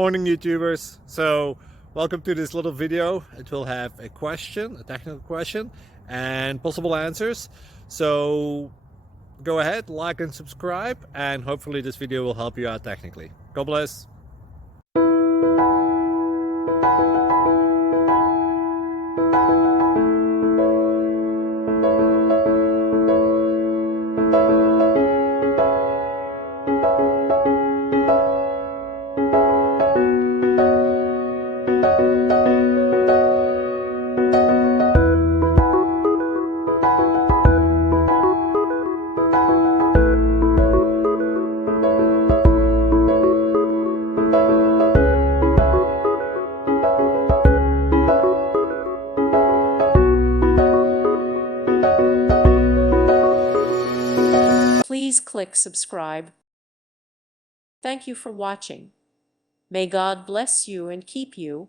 Morning YouTubers. So welcome to this little video. It will have a question, a technical question, and possible answers. So go ahead, like and subscribe, and hopefully this video will help you out technically. God bless. Please click subscribe. Thank you for watching. May God bless you and keep you.